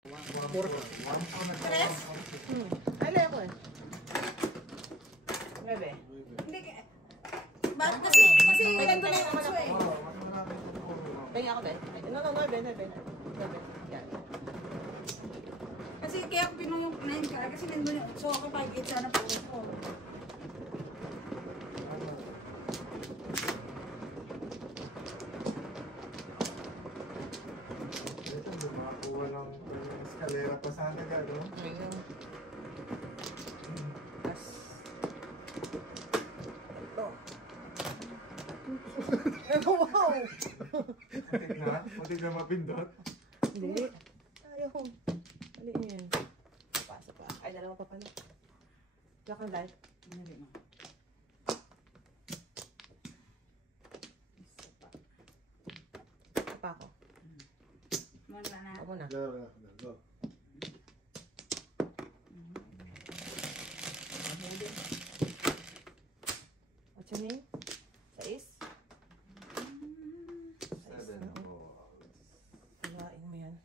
Tres? Ay, leko eh. Bebe. Hindi bakit kasi Ganito lang yung aso eh. Tingin ako, be. No, be. Yan. kasi kaya ako pinunahin ka kasi nandun yung so ako pagkit sana po ko. Walang eskalera pa sana gano'n. Ayun. Tas. Ito. Wow! Muntik na mapindot. Hindi. Ayaw. Mali niyo yan. Pasok pa. Ay, dalawa pa pala. Wala kang light. Hindi mo. Isa pa ako. Muna na. Ako muna. Go. What's your name? Sais? 7 balls. Hilain mo yan.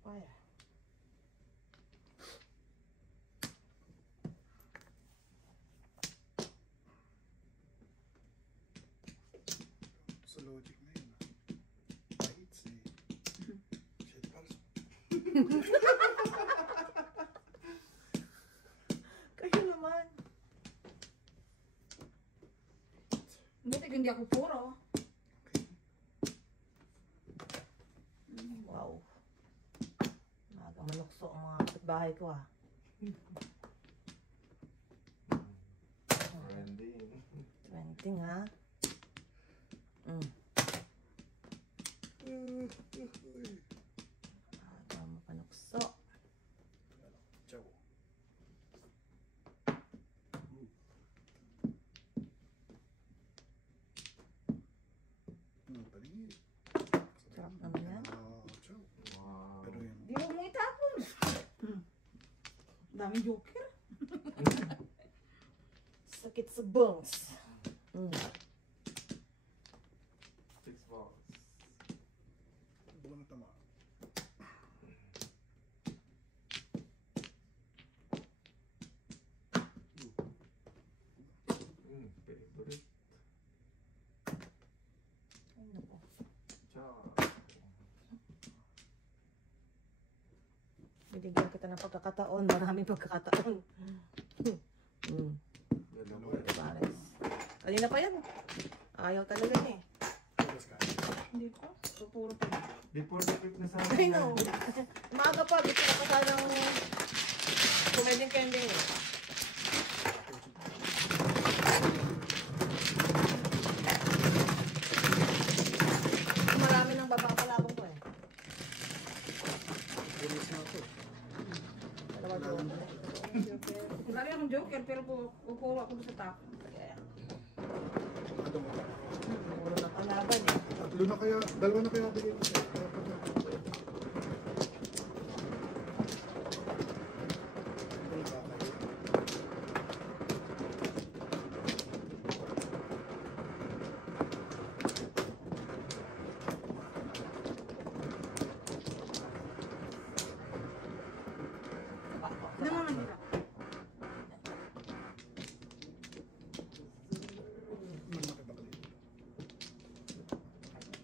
Fire. Sa logic na yun. Kahit si... Shit, parang... Kayo naman. Buti hindi ako puro. Wow. Maga manukso ang mga kapitbahay ko ah. Trending. 20 ha. Maga mapanukso. Ciao. Tali. Sarap naman yan. Ciao. Wow. Pero yun. Di mo itapon. Daming joker. Sakit sa bones. 6 balls. Buwan na tama. Favorite. Ay, naku. Ciao. Binigyan kita ng pagkakataon. Maraming pagkakataon. Pares. Kanina pa yan. Ayaw talaga niya eh. Tapos ka. Hindi ko. So puro pa. Before the trip na sa I know. Umaga pa. Gusto ko pa sanang pumeding kending eh. Marami ng babapalabong ko eh. Bilis na ako. Dalawa doon. Lagi akong joker pero puro ako sa top. Ano mo? Puro ng kalaban eh. Tatlo na kaya, dalawa na kaya bigay mo siya. Hindi mo mahirap.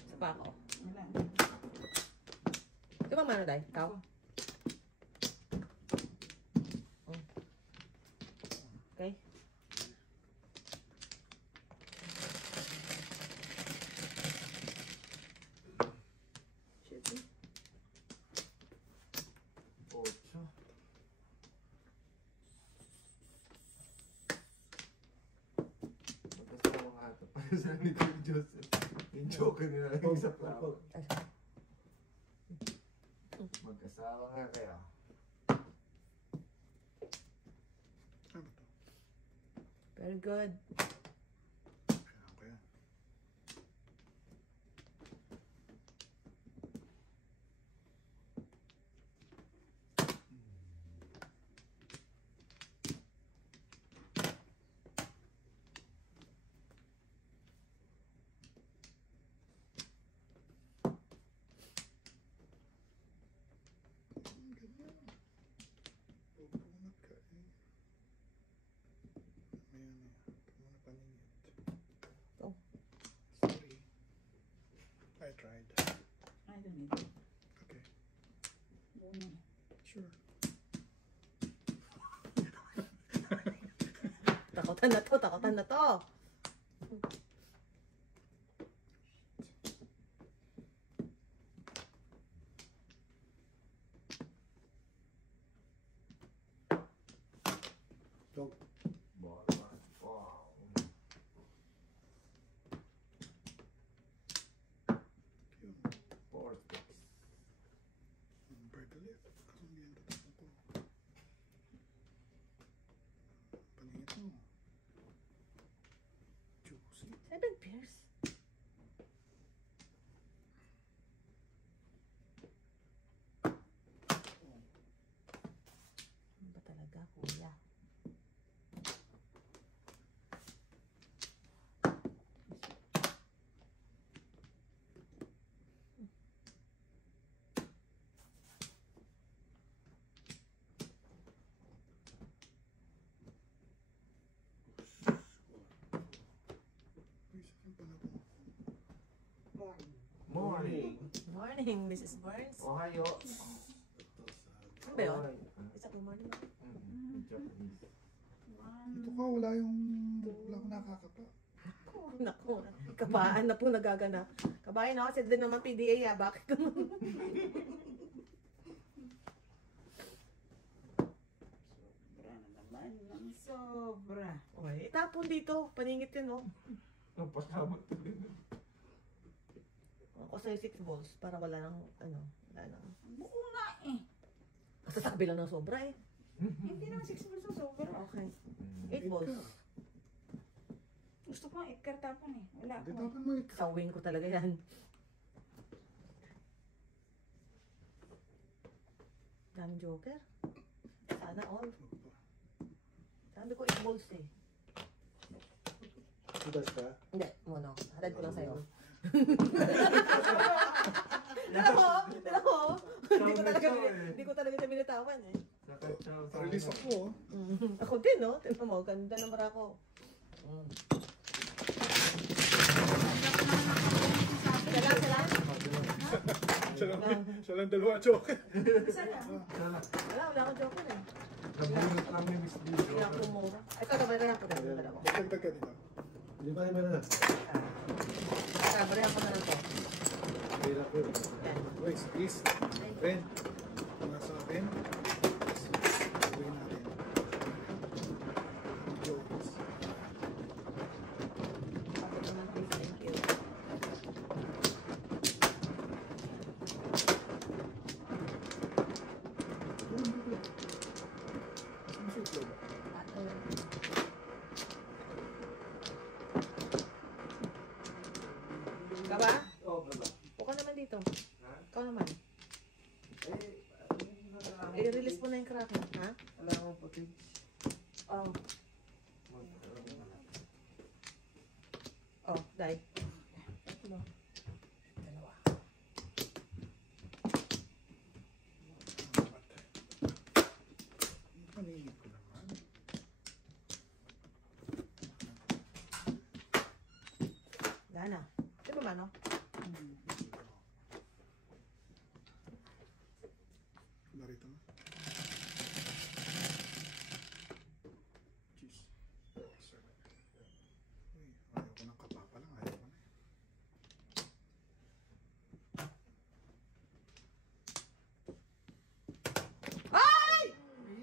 Sa pa ako. Wala. Di ba mano day? Ikaw? Okay. Shit. 8. Magkasama nga ito. Para sa ni Kuya Joseph. Yung joker nila lang sa flower. Magkasama nga kayo. Ano ba to? Very good. Kaya ko yan. don't need it. Okay. Uno. Sure. Takutan na to, takutan na to. Go. Wow. Yun. Four sticks. Break ulit. Kasi hindi yan tatapon ko. Paningit mo. Juicy. 7 pairs. Ano ba talaga, kuya? Uy, saan pa na po? Morning. Morning, Mrs. Burns. Ohayo. Ano ba yun? It's a good morning. Japanese. Dito ka, wala akong nakakapa. Naku, kabaan na po nagaganap. Kabayan ako, kasi din naman PDA bakit naman? Sobra na naman ng sobra. Okay, itapon dito. Paningit yun, oh. Ang pasabot ko din. Ako sa'yo 6 balls para wala nang, wala nang. Buo nga eh. Masasabi lang ng sobra eh. Hindi naman 6 balls na sobra. Okay. 8 Eight balls. ka. Gusto ko nga 8 kartapan eh. Wala Hindi ako. dapat mo ikaw. Sa wing ko talaga yan. Daming joker. Sana all. Sabi ko 8 balls eh. Sudas ka? Hindi, mono. Hatad ko lang sa'yo. Dala ko. Hindi ko talaga siya binitawan eh. Release ako. Ako din, no? Tingnan mo, ganda ng bara ko. Siya lang dalawa joke. Wala akong joker eh. Nabunot namin Miss Hindi Leo. ako mura. Ito, nabayaran ko din. Dalawa. Magdagdag ka dito. Lima na. Sabayan ko na lang to. Hirap yun. Yan. Wait, please. Ren. Nasa pen. Gawin natin. Jokes. Bakit naman, please? Thank you. Ka ba? Oo, baba. Upo ka naman dito. Ha? Ikaw naman. I-release mo na yung crack mo, ha? Alam mo puti. Oh. Oh, dai. Dalawa. Paningit ko naman. Gana. Di ba mano? Narito na. Cheese. Uy, ayaw ko ng kapa pa lang. Ayaw ko na eh. Ay!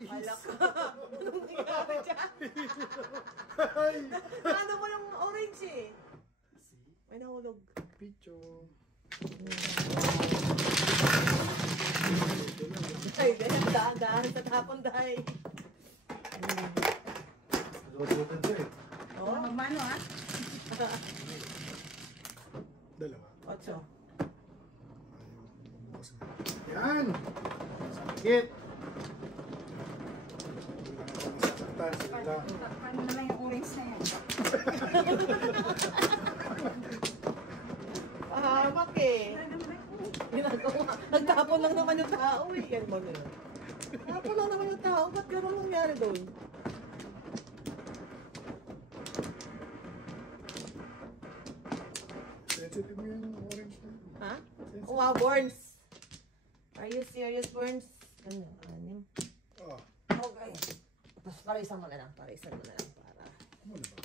Malak ka. Anong nangyari dyan? Ano mo yung orange eh? May nahulog. Picho. Ay, daan sa tapon dahil. Nalututan ko eh. Oh, Magmano ha? Dalawa. 8. Ayaw. Bukas na. Yan! Sakit! Wala na ako nasasaktan. Sige lang. Paano na lang yung orange na yan? Pahamak eh. Ginagawa. Nagtapon lang naman yung tao eh. Yan mo na yun. Tapon lang naman yung tao. Ba't gano'n nangyari doon? Sensitive mo yung orange na yun. Ha? Sensitive. Oo, wow, Burns. Are you serious, Burns? Ano, anim? Oh, Okay. Tapos parisan mo na lang, para. ano na ba?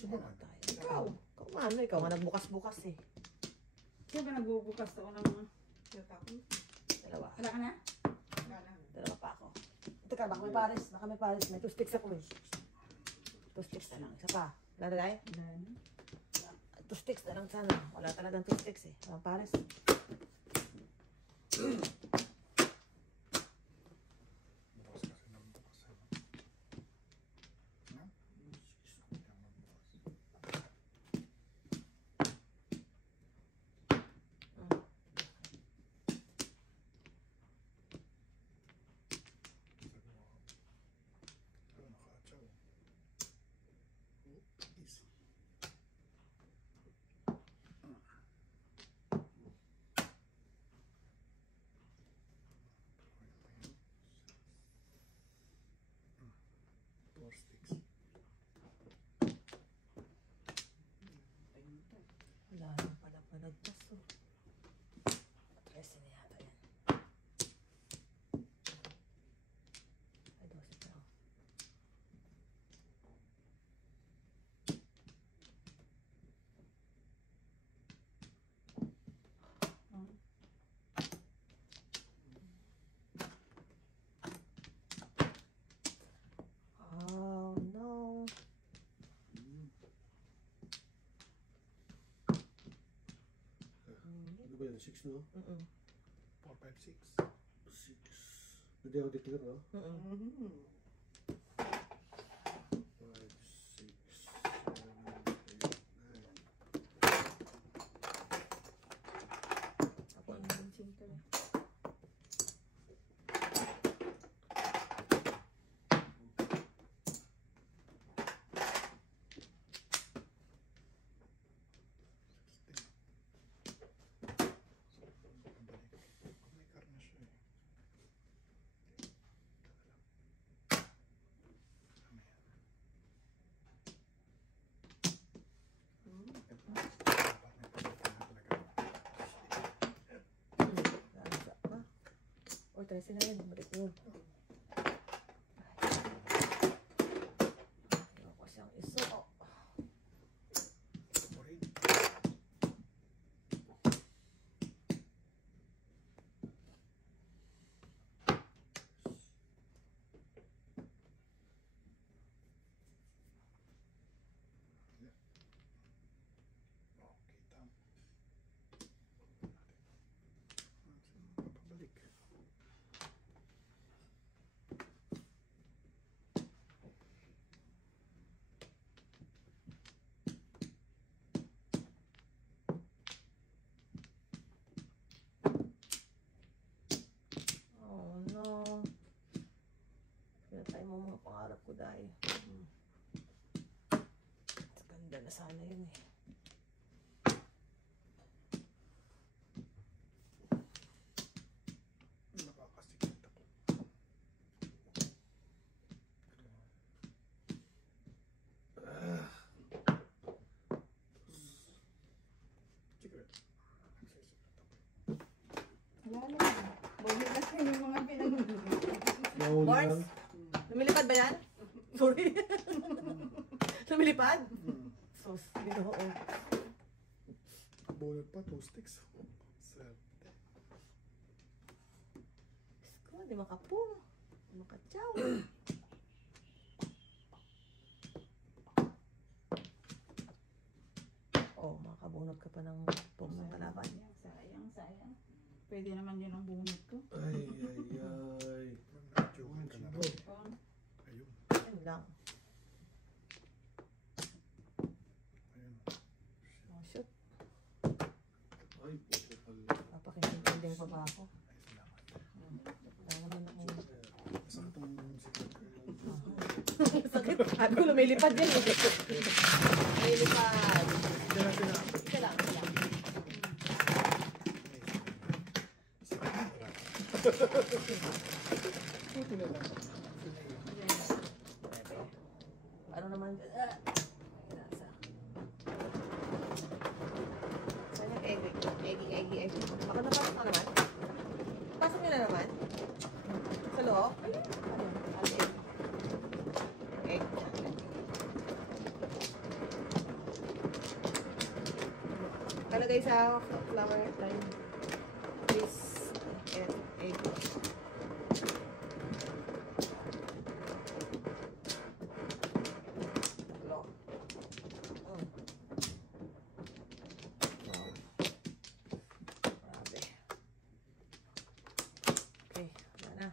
Subukan tayo. Ikaw ano, ikaw nga nagbukas-bukas eh. Siya ba nagbubukas ako ng mga tapon? Dalawa. Wala ka na? Dalawa pa ako. Teka, baka may pares. May 2 sticks ako eh. 2 sticks na lang. Isa pa. Wala na tayo? 2 sticks na lang sana. Wala talagang 2 sticks eh. Walang pares. Bukas kasi ng bukas. Ha? Easy. Four sticks. Wala lang pala panagpas oh. 13 na yata yan. Ay, 12 na. Oh no. Ano ba yan? 6 no? 4, 5, 6. 6. Hindi ako titigil no? 5, 6, 7, 8, 9. Ako ang bensin ko. May karna siya eh. Nasa pa. O, 13 na yun. Balik yun. Ayaw ko siyang isuo. Okay, tama. Papabalik. Oh no. Pinatay mo mga pangarap ko dahil. Ganda na sana yun eh. Nakakasikip ako. Cigarette. Wala na. Bumili kasi yung mga pinag... Nahuli Mars? lang. Lumilipad ba yan? Sorry. Lumilipad? Sus, ginoo. Bunot pa, 2 sticks. Swerte. Ko, di makapong. Di makachaw. Oh, makabunot ka pa ng pong ng kalaban. Sayang. Pwede naman yun ang bunot ko. Ay, ay, ay. Nag-joke ka na rin. Oh. Ayun. Yan lang. Ayun. Oh, shoot. Ay, puto pala. Papakintinding pa ba ako? Ay, salamat. Wala naman akong... Masakit ang cigarette ko. Sakit. Sabi ko lumilipad yan. Lumilipad. Isa lang. Buti na lang. Ano naman? Sana egg. Baka naman Kalagay sa flower line. Please. Egg. Hello. Wow. Grabe. Okay, wala na.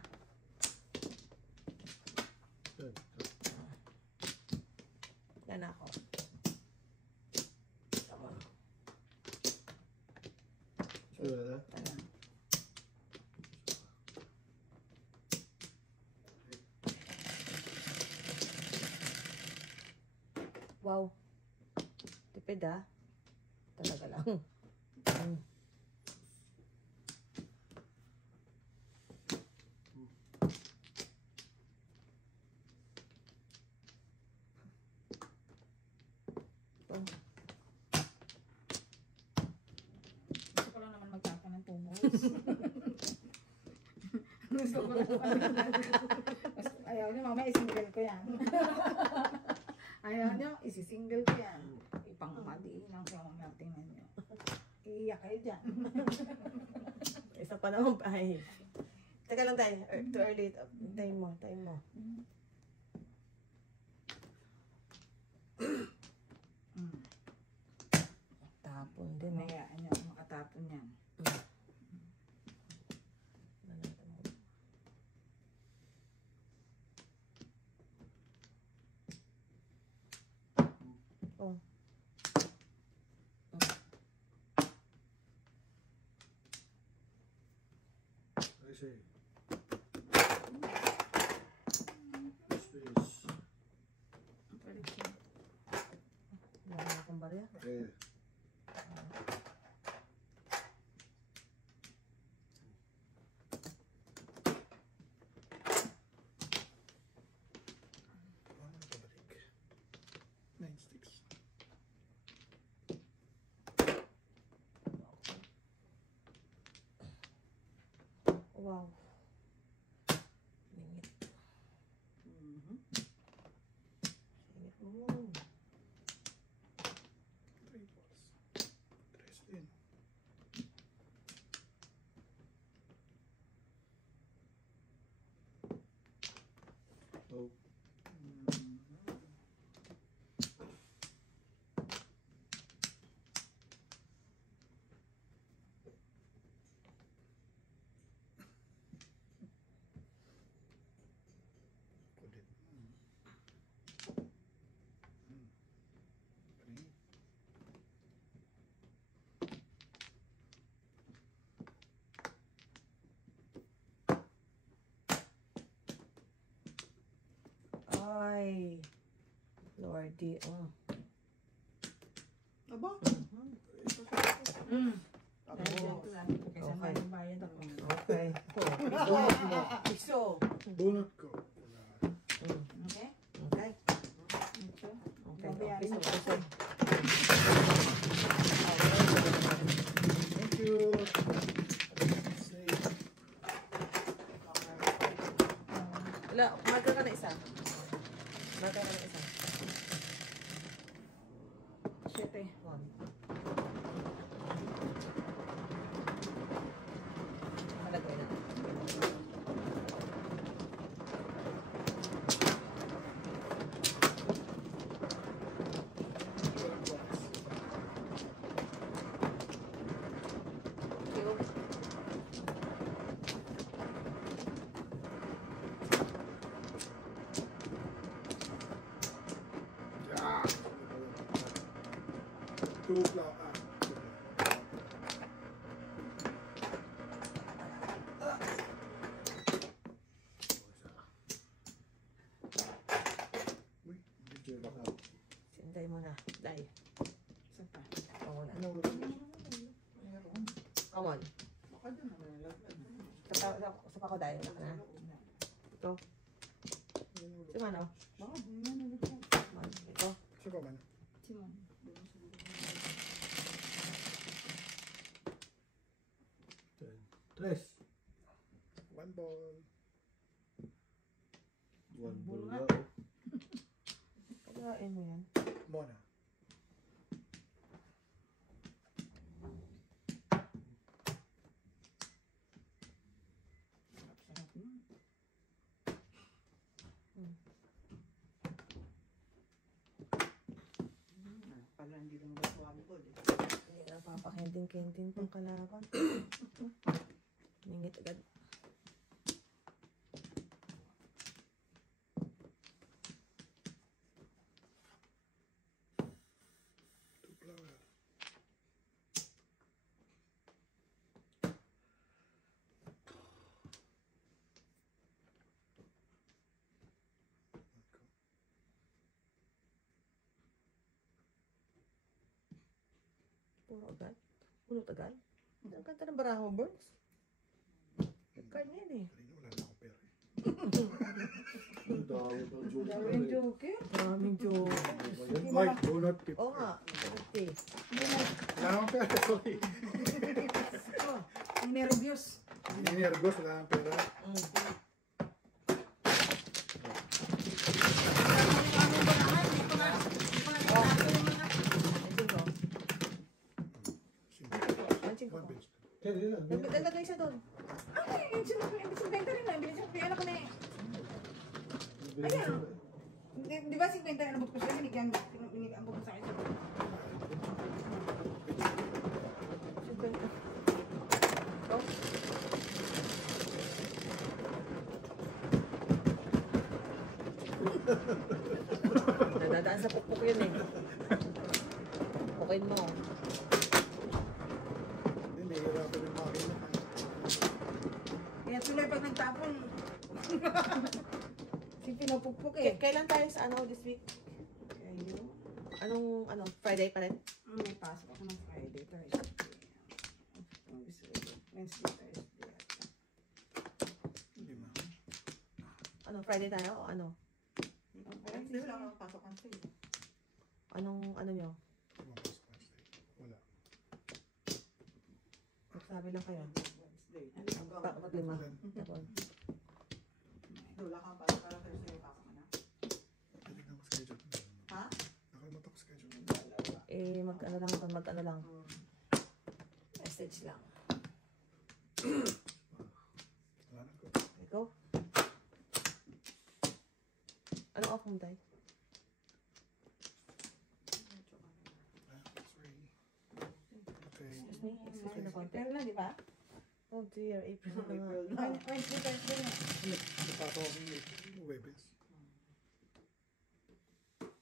Yan. Wala na ako. Tama. Wala na? Wala na. Wow. Tipid ah. Talaga lang. Oh. Gusto ko lang naman magtapon ng tubos. Gusto ko lang. Ayaw niyo, mamaya isingle ko yan. Ayaw niyo, isisingle ko yan. Ipangmadiin lang siya mamaya, tingnan niyo. Iiyak kayo dyan. Isa pa naman pa. Ay. Teka lang tayo. Too early. Time mo. Tapon din. Oh. Hayaan niyo, makatapon yan. Oh. I see. Space. Balik siya. Wala na akong barya. Okay. Paano nakabalik? 9 sticks. Wow. Lingit. Lingit mo. 3 balls. 3 din. Oh. Kulit. Three. Ay. Lordy. Oh. Aba? Dahil dyan ko lang. Kaysa Okay. may bayad ako. Okay. Donut mo. Piso. Donut ko. Wala. Okay? Okay. Ito. Okay. Babayarin Piso. mo. Piso. Thank you. Safe. Wala. Marka ka na isa. Marka ka na isa. 7. One. Malagay na. Cube. Yeah. Two flower. Uy, medyo baka. Sinday mo na. Day. Isa pa. Come on. Ano? Meron. Come on. Baka dyan na malalaglag. Sa pa ko day. Wala ka na. Ito. Si Mano. Baka dyan na malalaglag. Ito. Siya pa man. Simon. Tres. 1 ball. One Ball ball nga. na. Pagkain mo yan. Mona. Hindi na papakending-kending pang kalaban. Ningit agad. Two flower. Puro agad. Puno agad. Ang ganda ng Baraho Burns. Card na yan eh. Kanina wala na akong pera eh. Ang dami ng joke. Dami yung joke. Maraming joke. Ay, donut tip. Oo nga. 50. Wala akong pera, sorry. Oh, ang nervyos. Hindi nervous, wala akong pera. Pansin ko. One bench. Kaya yun lang. Nagdagdag siya doon. Ay, yung benta rin na. Bilis yung pera ko na eh. Ayan. Di ba 50 na nabot ko siya? Binigyan mo ko sa akin. Oh. Nadadaan sa pukpuk yun eh. Pukin mo. Hindi, hirapan yung makina. Kaya tuloy pag nagtapon. Si pinupukpuk eh. Kailan tayo sa ano this week? Ayun. Anong Friday pa rin? May pasok ako ng Friday, Thursday. Wednesday, Thursday. Hindi ma. Friday tayo o ano? Wednesday lang ang pasok ang sa'yo. Anong ano nyo? Lumabas Wednesday. Wala. Magsabi lang kayo. Wednesday. Maglima. Tapos. Wala kang pasok para Thursday pasok mo na. Hindi na ako schedule. Ha? Nakalimutan ko schedule. Mag-ano lang. Message lang. Wala na ko. Ikaw? Ano off mo tayo? Sorry. Okay. Excuse me? Excuse me na konti. Pero na, di ba? Oh dear, April na nga. Wednesday, Thursday na. Napasok ako ng Webes.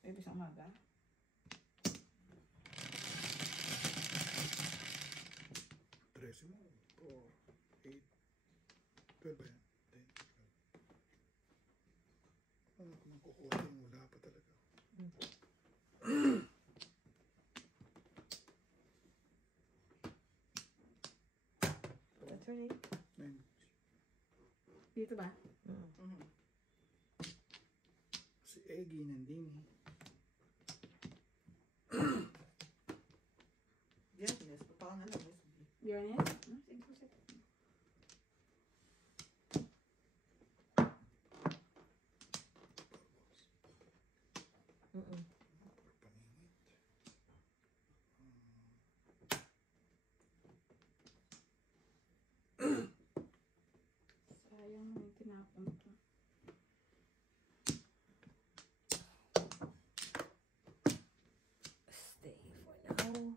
Pwede sa umaga. Tres mo. 4, 8, 12 ba yan? 10, 12. Ano kung magkukuting, wala pa talaga. That's right. 9. Dito ba? Si Eggy nandini. Yun yan? Sayang may tinapon ko. Stay for now. Ay.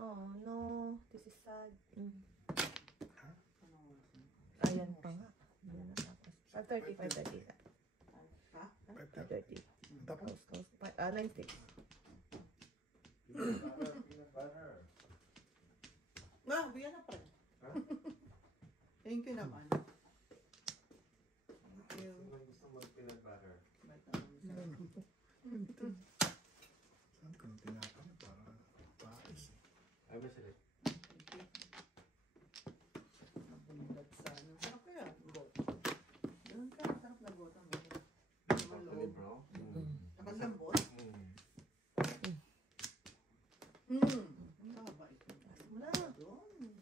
Oh no, this is sad. Ayan pa nga. Ayan na tapos. 5:30, 5:30. Ha? 5:30. Tapos, Close. 9:06. Buyan na pa rin. Thank you naman. Thank you. Gusto mag-peanut butter. saan ko nang tinapon niya para patis. Ay, masalik. Nabunod sa ano. Sarap kaya? Bot. Doon ka. Sarap na bot. Ang bot. Broccoli, bro. Nakalambot? Ang haba ito. Wala. Doon.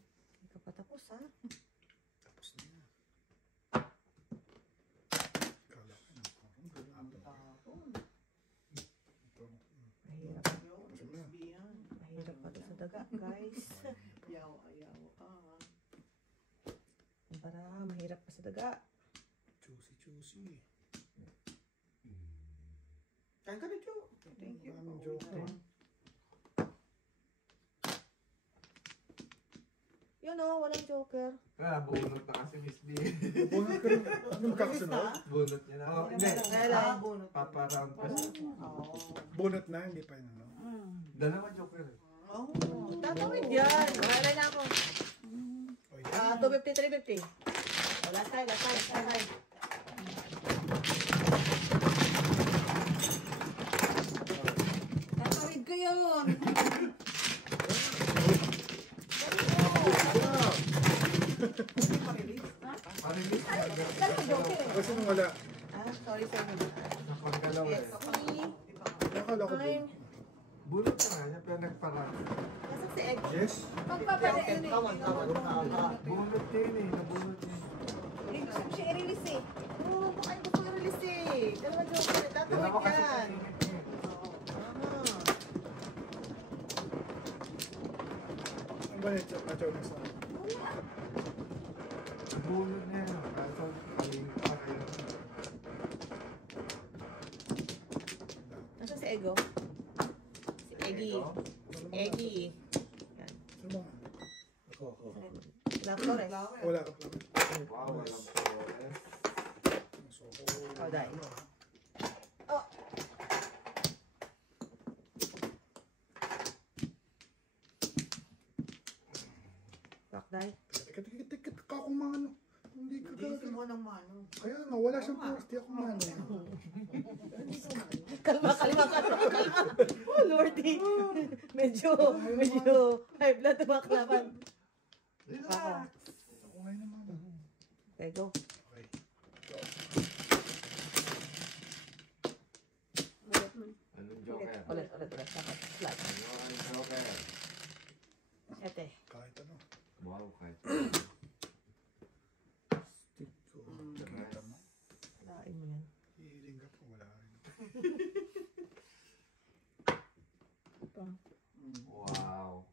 ha? Tapos na yan. Kala ko na parang ganun. Tapon. Ito. Mahirap. Yun, Tapos na. lesbian. Mahirap pa to sa daga, guys. Ayaw, ayaw. Para mahirap pa sa daga. Juicy. Kain ka na, Jo. Thank you. Maraming joker. Yun o, walang joker. Kaya bunot na kasi Miss B. Bunot ka rin. Ano magkakasunod? Bunot niya na. Oh, hindi. Bunot. Papa-round pa siya. Oo. Bunot na, hindi pa yun. Ano? Dalawa joker eh. Oh. Tatawid yan. Wala na ako. O yan. 250, 350. Oh, last time. Tatawid ko yun. Parilis na. Kasi nung wala. Ah, sorry. Napagkalaw eh. Akala ko bunot. Bunot na nga niya pero nagparang. Nasaan si Egg? Yes. Pagpapala yun eh. Bunot niya yun eh. Nabunot niya. Hindi ko siya i-release eh. Oo, baka yung gusto i-release eh. Dalawa joker eh. Tatawid Dalawa kasi yan. kainit niya. Ang ba nito? Pachaw na sa... Bunot niya yun. Kaso kainit pa kayo. Nasaan si Ego? Si Eggy. Eggy. Yan. Ano ba? Wala Flores. Wala ka pala. Wow, walang flores. So, Oh, dahil. Bakday. Teka, ako mano. Hindi ka Hindi gagawin. mo ng mano. Kaya nga, wala siyang force. Di ako mano. Kalma. Oh, Lordy. medyo high blood ang mga kalaban. Relax. Okay naman. Okay, go. Okay. Anong joker? Ulit. Dapat flat. Anong joker? 7. Kahit ano. Wow, kahit. Stick ko. Kita mo. Lain mo yan. Hihiling ka pa. Wala rin. Wow.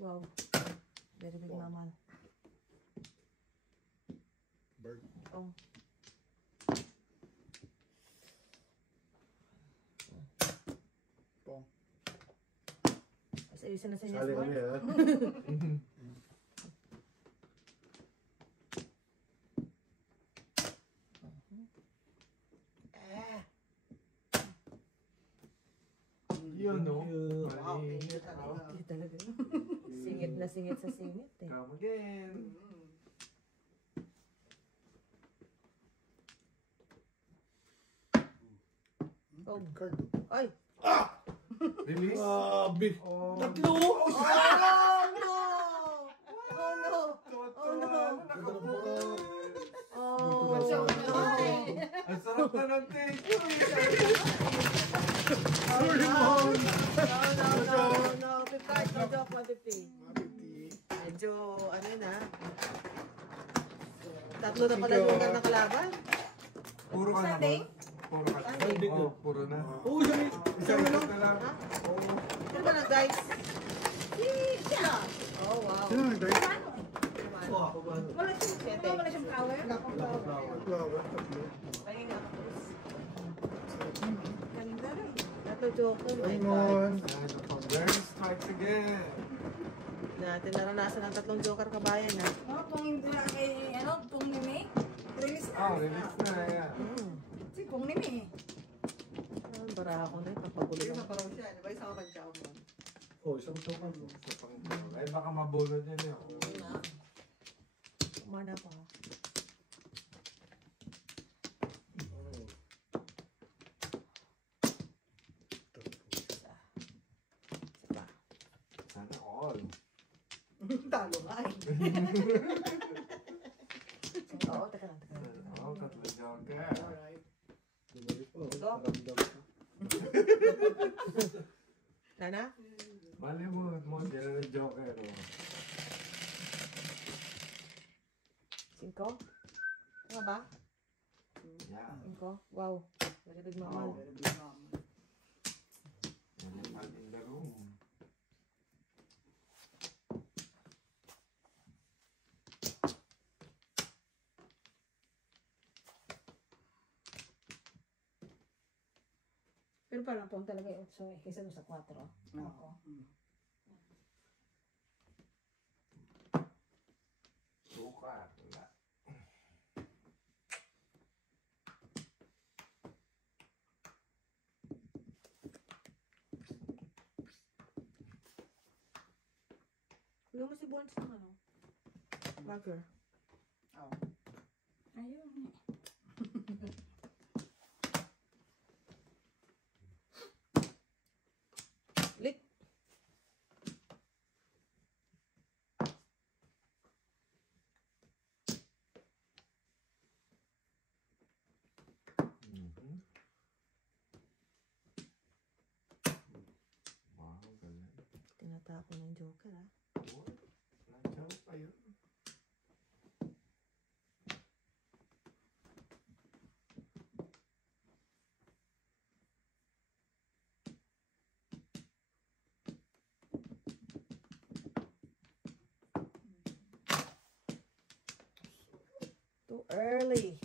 Wow. Very big naman. Bird. Oh. Pong. Mas ayusin na sa inyo. Sali kami ha. Yun no? Wow, Mali. thank you talaga. Hindi talaga yun. Singit na singit sa singit eh. Come again. Oh. Card. Ay! Release? Grabe. Oh. Tatlo! Oh no! Toto. Nakabukod. Oh Dito no! na sa- Ay! Ang sarap na ng take you eh. Sorry, Mom. No. 50. No joke, 150. 150. Medyo, ano yun ha? Tatlo na pala yung ng kalaban. Puro ka na ba? Puro ka na. Oh, puro na. Oo, Isang minute na lang. Ha? Oo. Ano ba na guys? Siya! Oh wow. Sino nag-drive? Wala siyang power. Flower, tatlo. Pahinga ako. Kanina rin. Tatlo joker. Come on. Burn strikes again. Natin naranasan ang tatlong joker kabayan ha. No, kung hindi na kay, kung nimi, release na. Oh, release na. Ayan. Si kung nimi. Bara ako na yun, papagulo Isa lang. pa raw siya. Di ba isang kantsa ko mo? Oh, isang token. Sa pang- Ay, baka mabulod yan yun. Umana pa. Isa pa. Sana all. Talo nga eh. Oo, teka lang. Oh, tatlo joker. Alright. Nana? Mali mo, sila ng Joker. Oh. 5? Tama ba? Yeah. 5? Wow. Very big mama. Wow. Very big mama. Elephant in the room. Pero parang pong talaga yung 8 eh, kaysa doon sa 4. Oo. Suka. Wala. Huwag mo si Bones ng ano? Burger. Oh. Ayun. Lit. Mhm. Wow, galing. Tinatapon ng Joker, ah. Oh, nandiyan pa yun. Too early.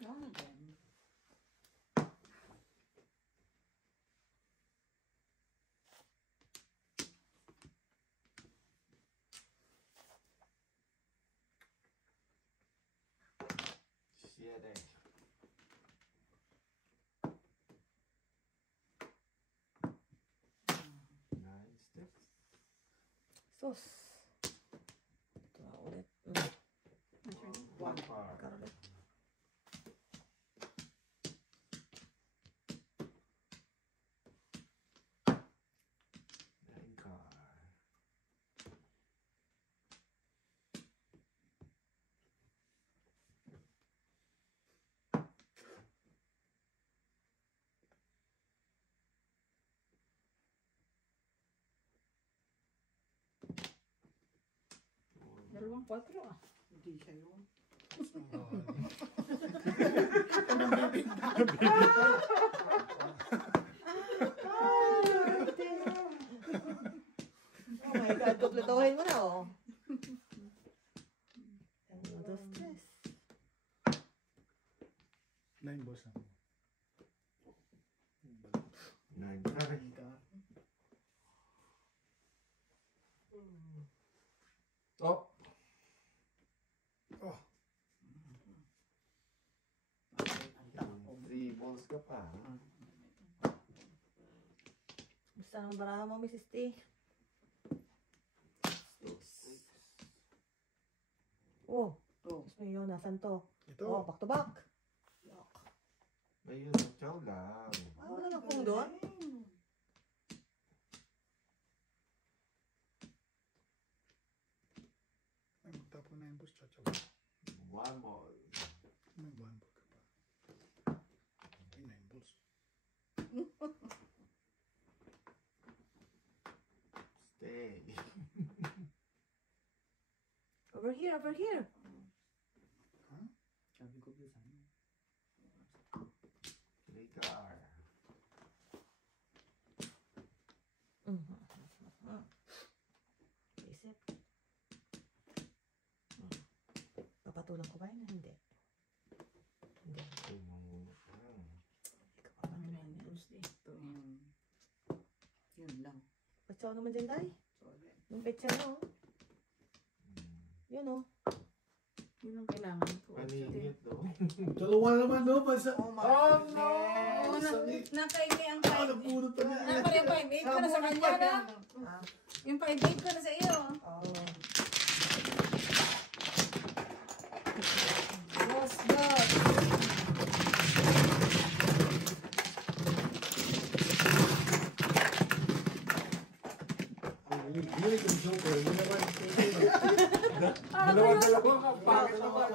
Yan again. Siete. Nine sticks. Sus. Ito na ulit. One card. Karolit. Nine card. Dalawang 4 ah. Hindi siya yun. Oh my God, kumpletuhin mo na, oh. Ano to stress? 9 boss na. Nine card. Oh, Oh, Ang takbo. 3 balls ka pa. Gusto ng baraha mo, Mrs. T? Six. Oh, Oh. gusto mo yun, nasan to? ito. Oh, back to back. Ayun, chow lang. Ah, wala na kung doon? Ay, magtapo na yung boss, chachaw. One ball. May 1 ball ka pa. Ay, 9 balls. Stay. Over here, over here. Sabi ko ba sa'yo? 3 card. Isip. Papatulang ko ba yun? Hindi. Hindi. Ikaw pa Ano na patulang yun? yan. Tuesday. Ito. Yun lang. Patsaw naman dyan, Day. Sorry. Yung petsa mo. Yun, oh. Yun ang kailangan ko. Paningit, no? Dalawa naman, no? Pansa... Oh my Oh, goodness. no! Oo, Sakit. nakaimi ang Ah, 5. napulot pa niya. Naka yung 5-8 ko na sa kanya na. Ah, Yung 5-8 ko na sa iyo. oh. Boss, boss. Ang hilig yung Joker. Yun naman. Dalawa-dalawa ka, bakit naman?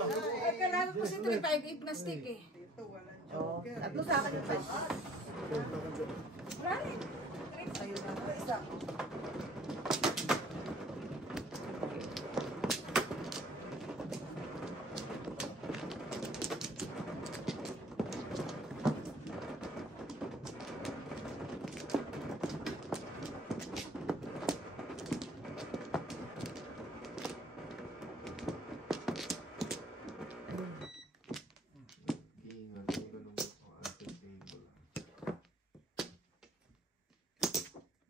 kasi 358 na stick eh. Dito, walang Oo. joker. Tatlo sa akin yung 5. Wala rin. Ayun na. Isa. Ingat yung ganun mo answer table.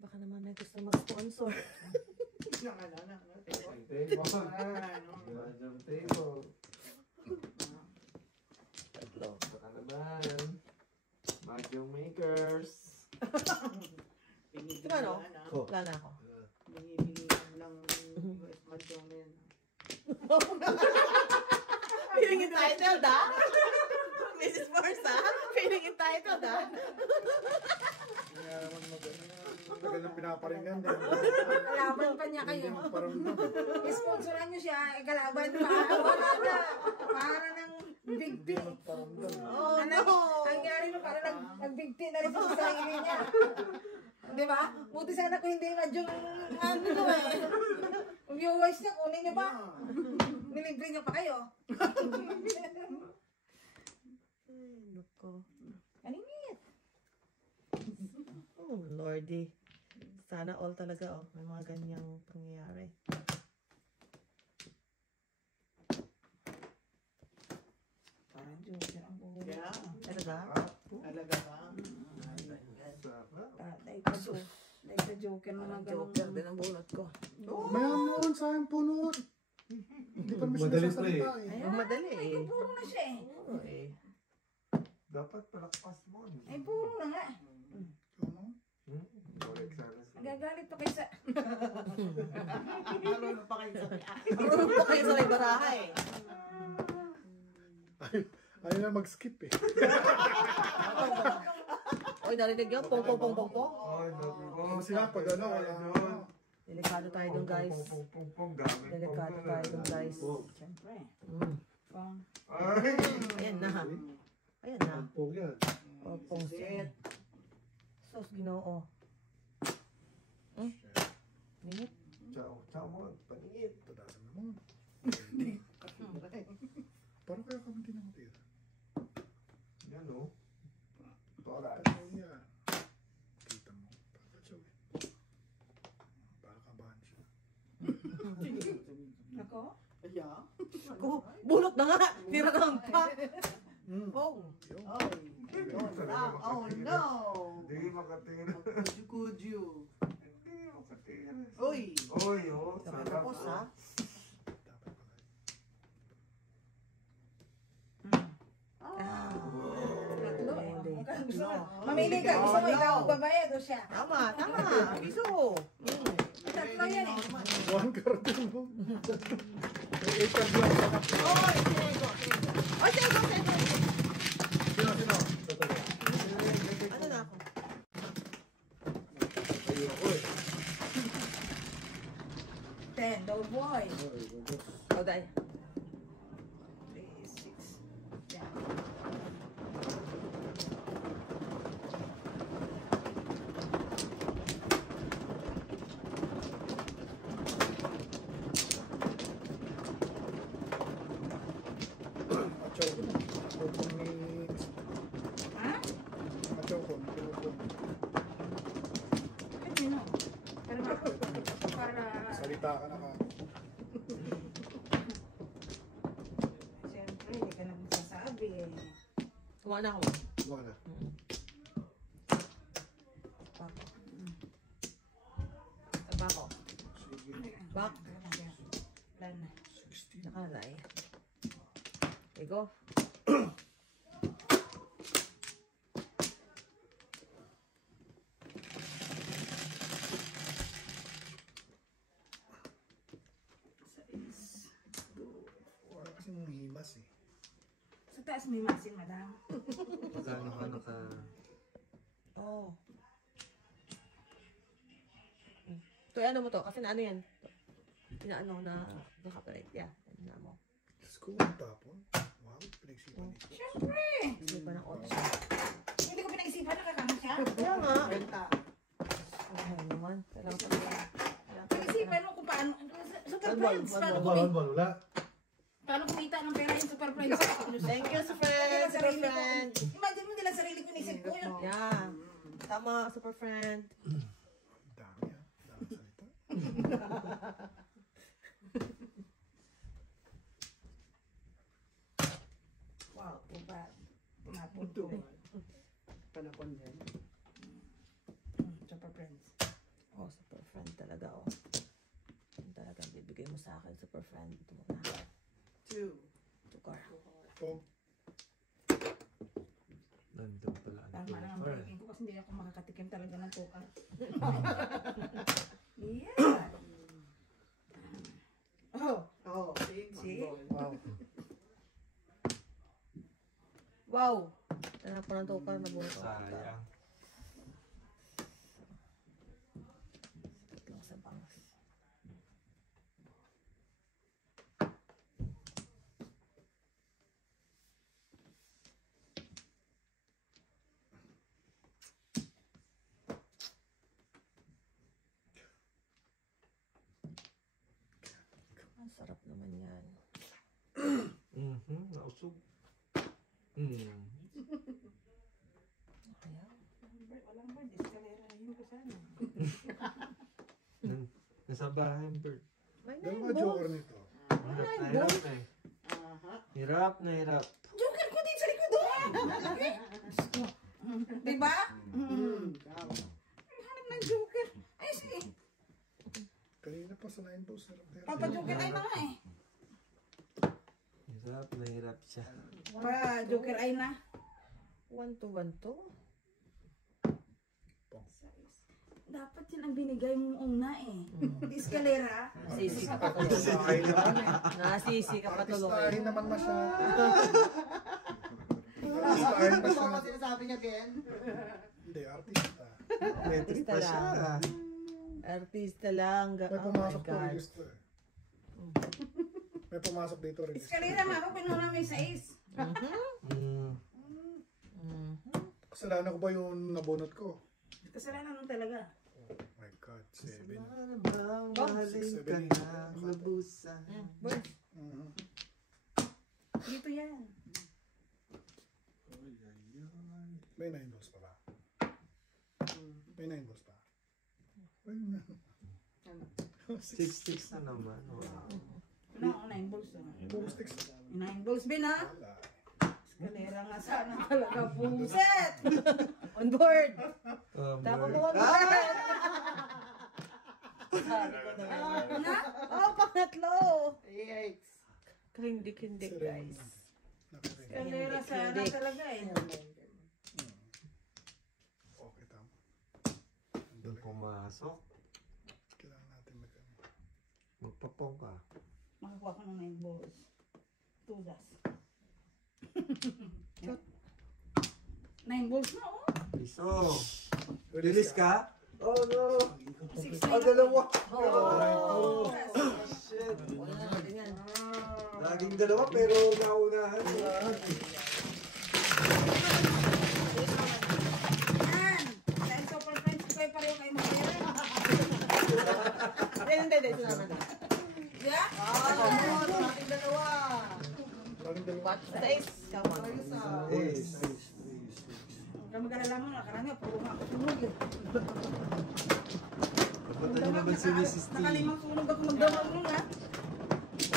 Baka naman may gusto mag-sponsor. Ano. Table. Ano. Mahjong table. Tatlo. Baka naman. Mahjong makers. Diba, no? Wala na ako. Binibigyan lang US Mahjong na yan. Feeling entitled, ha? Mrs. Forza, feeling entitled, ha? Kaya naman matagal na pinaparinggan din. Kalaban pa niya Hindi kayo. mo paramdam. Sponsoran nyo siya, kalaban pa. Wala na. Para ng big Hindi T. magparamdam. Oh, Ang no! nangyari mo, para nag-big T na rin sa sarili niya. Di ba? Buti sana kung hindi madyong ano ko eh. Kung viewers niya, kunin niyo ba? Nilibre niyo pa kayo. Ay, naku. Kaningit. Oh, Lordy. Sana all talaga, oh. May mga ganyang pangyayari. Parang joker ang buhay. Yeah. Talaga? Talaga ba? Sarap. Dahil sa joker na mga ganun. Joker din ang bunot ko. Mayan mo rin sa akin punot. Hindi pa naman siya Madali pa nasasalita eh. Ayan, Oh, madali ay, eh. puro na siya eh. Oo eh. Dapat palakpas mo. Ay, puro na nga. Ano? Correct sana siya. Nagagalit to kaysa... Marunong pa kayo sa Marunong pa kayo sa may baraha eh. Ayaw na mag-skip eh. Oy, narinig yun? Pong, pong, pong, pong, pong. Ay, sabi ko. Sila pag ano, wala doon. Delikado tayo dun, guys. Pong, pong, pong, gamit. Delikado tayo dun, guys. Siyempre. Mm. Pang... Ay! Ayan na. Ayan na. Pog yan. O, pong. Sos, ginoo. Minit. Ciao, ciao mo. Paningit. Tadasan naman. Parang kaya kami din namatira. Yan o. Tora. Oh yan. Kita mo. Papachawin. Para kabahan siya. Ako? Yeah. Ako, bunot na nga. Tira na lang pa. Pong. Yun. Ay. Oh no. Hindi makatingin. Kudyo. Hindi makatingin. Uy. Oy, oh. Sarap. Tapos, ha? Dapat pala. Tatlo. Hindi. Gusto mo? Mamili ka. Gusto mo ikaw magbabayad o siya? Tama, tama. Piso. Tatlo yan eh. One card din mo. May 8 cards lang. Oy, Tego. Oy, Tego, Tego. Sino? Ano na ako? Ayun ako eh. 10, low boy. O, dahil. 3, 6. Yan. Achaw ko. Open ni... Ha? Achaw ko. Pwede no? Para... Salita ka na ka. Siyempre, hindi ka na magsasabi eh. Kumain na ako. Wala. Tabako. Sige. Back. Plan na. 16. Nakalay. Ego. Wala kasing himas eh. Sa taas may masing, madam. Gano'n ka naka... Oh. Ito, ano mo to? Kasi na ano yan? Inaano na nakapalit. Yeah. Ano na mo? Diyos ko, ang tapon. Wow, Super Friends. Paano Bal, wala. kumita ng pera yung Super Friends? Thank you, super friend. Super friend. Imagine mo nila sarili ko nisip ko yun. Yeah. Tama, super friend. Dami ah. Dami salita. Wow, diba? Napunto. Panapon yan. Super Friends. Oh, super friend talaga, oh. Yan talaga bibigay mo sa akin, super friend. Ito mo na. 2. Tukar. Oh, Nandun pala. Tama na ang breaking ko kasi hindi ako makakatikim talaga ng tukar. Yeah. Oh, Oh, see? wow. Wow! Tanap ko ng tukar, nabunod ko. Sayang. Sakit lang sa bangs. Ang sarap naman yan. Nausog. Ayaw. walang bird. Escalera yun ko sana. Nasa bahay ang bird. May Dalawa nine joker balls. nito. Hirap na eh. Aha. Hirap na hirap. Joker ko din sa likod doon! Diba? Tama. Hanap ng Joker. Ay, sige. Kanina pa sa 9 balls. Papa Joker ay na nga eh. Hirap na hirap siya. Pa Joker ay na. 1-2-1-2. Dapat yun ang binigay mong una eh. Di escalera. Nasisi ka pa tuloy. Nasisi ka pa tuloy. Artistahin naman masyado. Ano Artistahin ba masyado. sinasabi niya, Ben? Hindi, artista. Metric pa siya. Artista lang. May Oh my pumasok to God. release to eh. May pumasok dito release. Escalera nga ako, pinuna may 6. Kasalanan ko ba yung nabunot ko? Kasalanan mo talaga. Oh my God, 7. Ano bang mahalin ka na lubusan? Mhm. Dito yan. May 9 balls pa ba? May 9 balls pa? Well, 6-6 na naman. Wow. Ano ako, 9 balls na. puro sticks. 9 balls, Ben ha? Wala. Escalera nga sana talaga, buset! On board. Tapos Tapos mo on board. Sabi ko na. Ano na? Oh, pangatlo. Yikes. Kahindik-hindik, guys. Nakarinig. Escalera sana talaga eh. Okay, tama. Doon pumasok. Kailangan natin Magpapong ka. Makakuha ko ng 9 balls. 2 das. 9 balls na oh. Liso. Release ka? Oh no. 6 Oh, dalawa. Oh. Shit. Wala na natin yan. Laging dalawa pero naunahan. Yan! Dahil super friends ko kayo pareho kayo mag-pera. Hindi. Sunod na. Yeah? Ating dalawa. Maraming dalawa. Watch the ace. Come on. Ace. Huwag ka mag-alala mo, nakarami, puro nga ako sunog eh. Kapatay niyo naman si Mrs. T. Nakalimang sunog ako magdamag nun ha.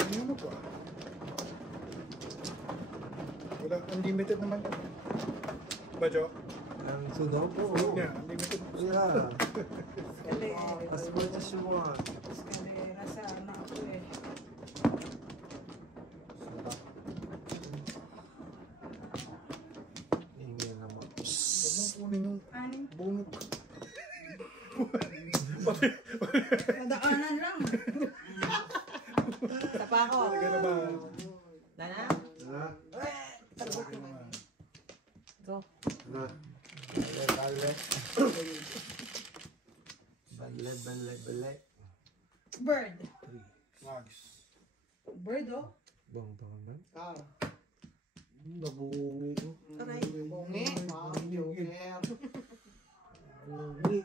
Ano pa? Wala, unlimited naman yun. Ba, Jo? Ang sunog? Sunog niya, unlimited. Yeah. Escalera. As much as you want. Escalera sana ako eh. Hingi naman. Huwag mong kunin yung Anim. bunot. Nadaanan lang. Isa pa ako. Talaga naman. Dana? Ha? Talaga naman. Go. Na. Bale. Bird. 3. Nice. Bird oh. Bang. Ah. Nabungi. Aray. Bungi. Wow, Joker. Bungi.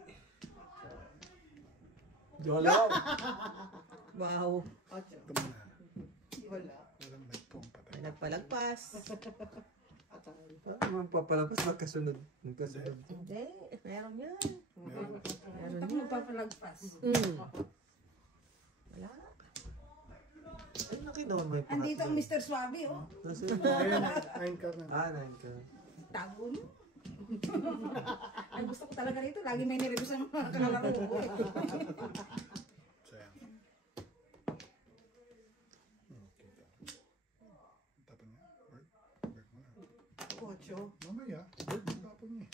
Jolaw. Wow. Ocho. Ito muna. Wala. Walang nagpong patay. May nagpalagpas. Atay. Mga papalapos magkasunod. Magkasunod. Hindi, meron yan. Meron. Meron Ito yan. magpapalagpas. Wala. Ay, nakita ko may Andito ang Mr. Suave, oh. Nasa Ayun, 9 ka na. 9 ka. Tago niyo. Ang gusto ko talaga rito, lagi may nireview sa mga kakalaro ko. Sayang. Okay. Tapon niya. Word. Word mo na. Ocho. Mamaya. Word. Tapon niya.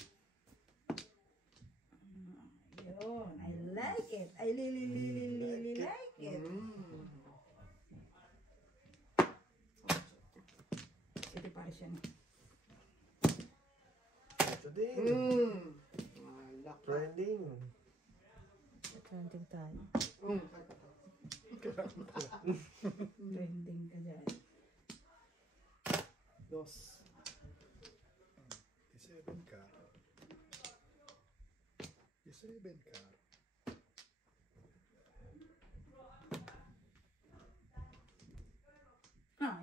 Yun, I like it. I really like it. City Paris yan. Ito din. Malak. Trending. Trending tayo. Trending ka dyan. Dos. 7 ka. 7 ka.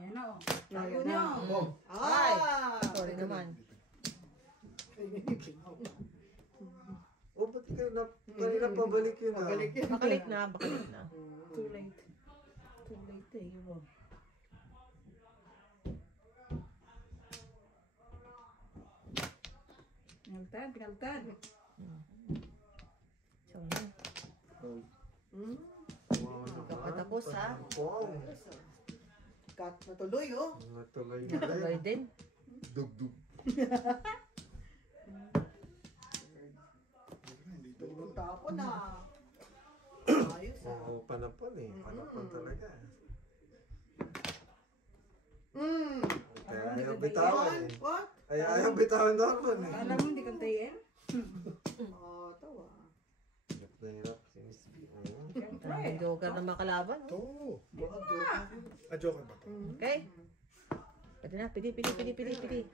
Yan na, oh. Tago Ayun niyo. na. Oh. Ah! Sorry naman. Oh, ba't ikaw na kanina pabalik yun ah? Pabalik yun. Bakalit na, bakalit na. Too late. Too late eh, yun. Pinaltad, pinaltad. So, yun. Wow, Hindi ka pa tapos, ha? Wow. Cut na tuloy, oh. Natuloy Natuloy din. Dug-dug. Tulog tapon na. Ayos ah. Oo, panapon eh. Panapon talaga. Kaya ayaw bitawan eh. What? Ay, ayaw bitawan naman eh. Alam mo, hindi kantayin? Tawa. Hirap na hirap si Miss B. Ayun. Ang joker na makalaban. Ito. Baka joke. Joker ba ito? Okay? Pwede na, pidi.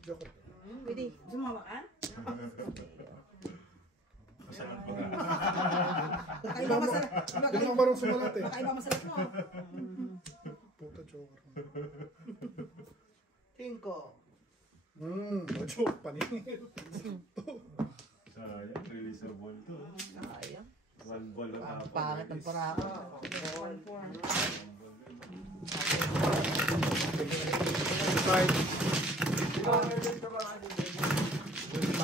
Joker ba? Pidi. Sumawa ka? Hindi naman marunong sumulat eh. Baka iba masalat mo. Puta joker. Cinco. Joke paningin. Sayang, releasable to. Sayang. One ball na Ang tapos. pangit ng parako. 5.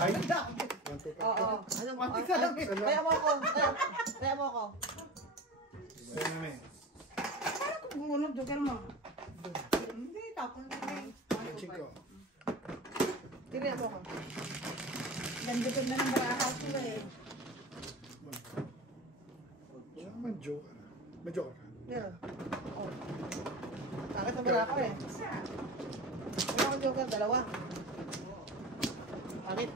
Oo. Kaya mo ako. Kaya mo ako. Kung unod, joker mo. Hindi, tapon na rin. 5. Tiri mo ako. Ganda na ng baraha ko eh. May joker. May joker ka. Meron. Oh. Pangit ng parako eh. Wala akong joker, dalawa. Pangit.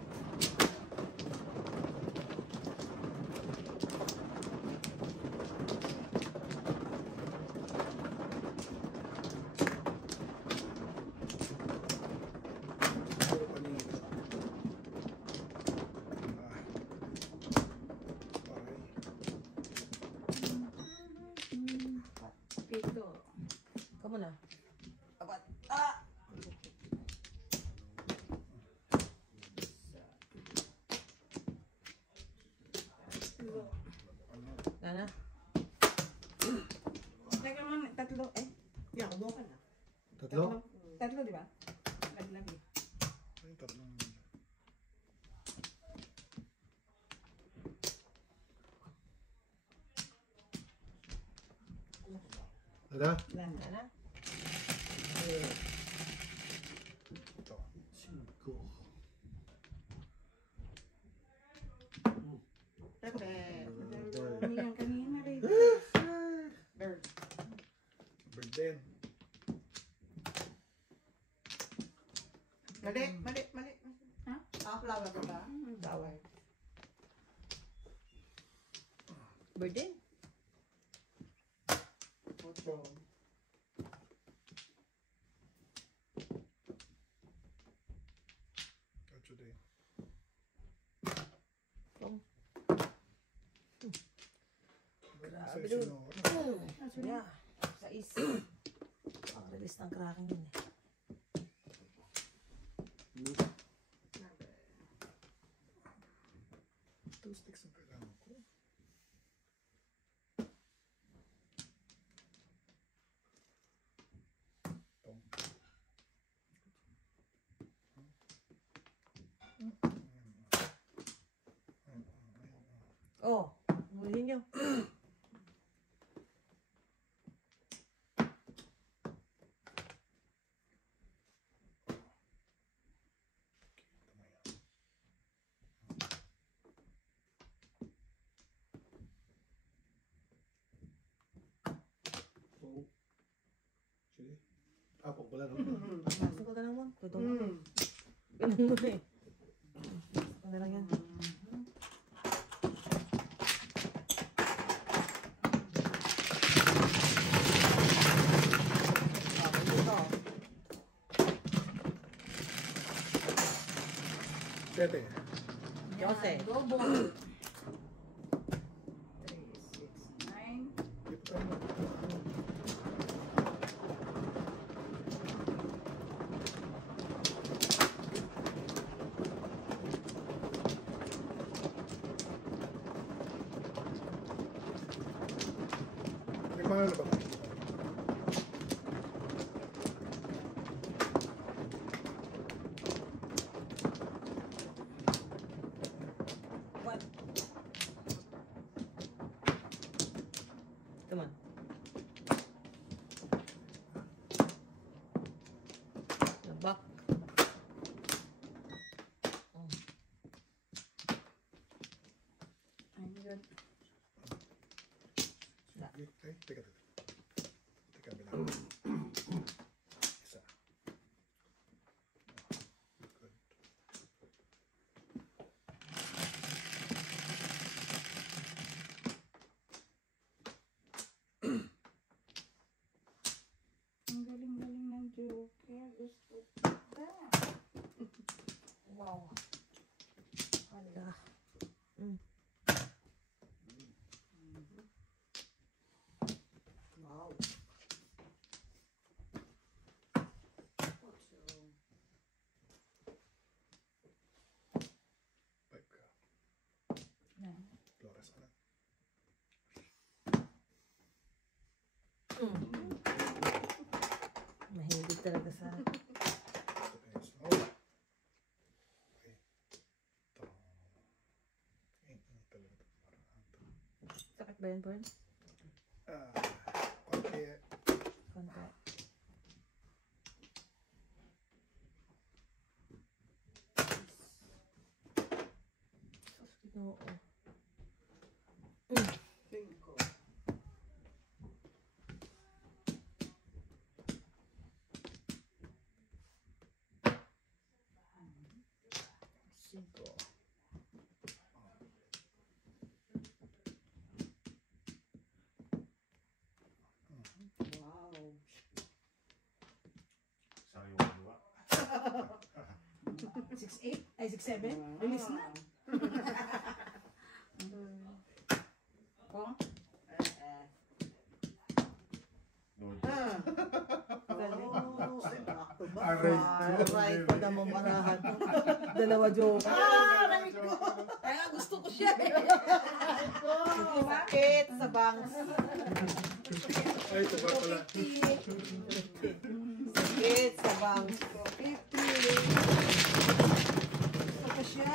Puro paningin. Pito. Kamu na. Apat. Ah! Nana. Teka man, tatlo. Yan, kumuha ka na. Tatlo? Tatlo, di ba? Laglabi. Ay, tatlong. Ada? Nana. Ito. 5. Pepe. Umiyan kanina rin. Bird. Bird din. Mali. Ha? Flower ka ba? Flower. Birthday? Ocho. Ocho din. Grabe Sa dun. sinora. Yeah. Sais. Ang release ng cracking yun eh. Two sticks ang kailangan ko. Oh, hulihin nyo. Oh. Sige. Ah, pagpala naman. Pasok ka lang mo. Tutong mo eh. Ganun mo eh. Ano lang yan. Bakit dito? Sete. Yose. Double. 3, 6, 9. Ito mo. May mga ano ba? What? Come on. Labak. Oh. I'm good. Okay, teka. Teka, bilang. Isa. Good. Ang galing-galing ng Joker. Gusto ko. Wow. Hala. Wow. Pipe ka. Yan. Flores ka na. Mahilig talaga sa... Ito is. Oh. Okay. Ito. Talaga. Parang Sakit ba yan, Pern? konti. Konti. Oo. Cinco. Cinco. Wow. Sayang yung dua. 6'8"? Ay, 6'7"? Release na. Kung? Lord. Oh, back to back. Aray ko na mamarahan. Dalawa joke. Aray ko. Kaya gusto ko siya eh. Sakit sa bangs. Ay, ito ba pala? Sakit sa bangs. 50. Gusto ko siya.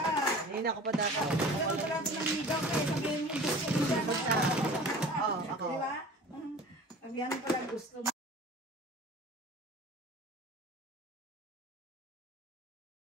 Hindi ako pa dati. Pero wala ko ng ligaw kaya sabihin mo gusto mo siya. Oo, ako. Di ba? Sabihan mo pala gusto mo.